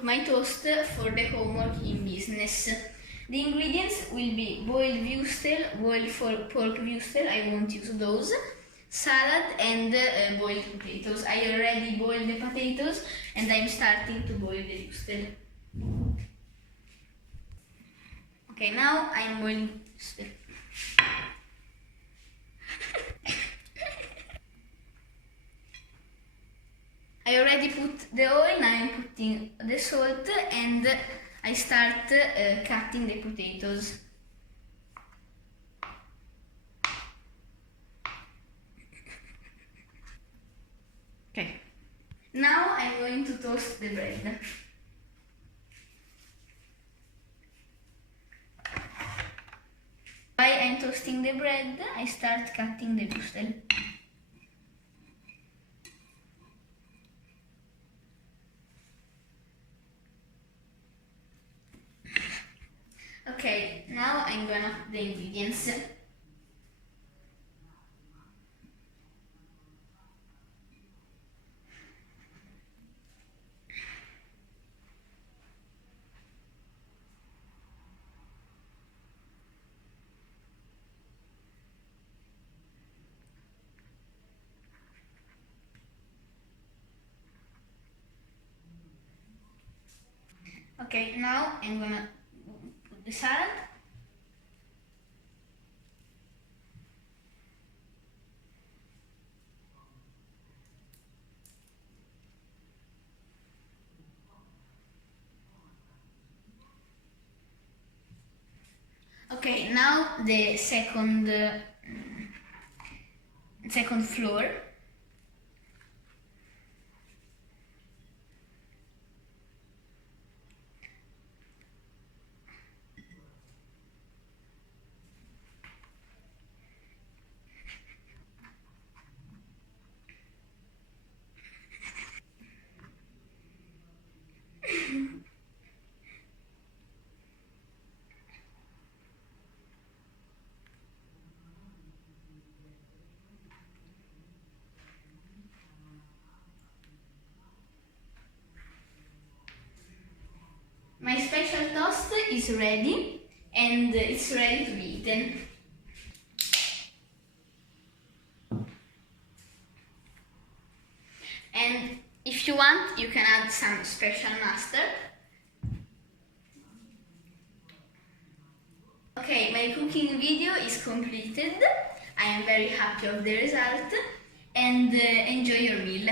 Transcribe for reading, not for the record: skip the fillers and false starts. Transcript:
cook my toast for the homework in business. The ingredients will be boiled wurstel, boiled pork wurstel, I won't use those, salad and boiled potatoes. I already boiled the potatoes and I'm starting to boil the wurstel. Okay, now I'm boiling wurstel. I already put the oil, now I'm putting the salt and I start cutting the potatoes. Okay. Now I'm going to toast the bread. While I'm toasting the bread, I start cutting the wurstel. Okay, now I'm gonna put the ingredients. Okay, now I'm gonna put the salad. Okay, now the second flour. My special toast is ready and it's ready to be eaten. And if you want, you can add some special mustard. Okay, my cooking video is completed. I am very happy of the result and enjoy your meal.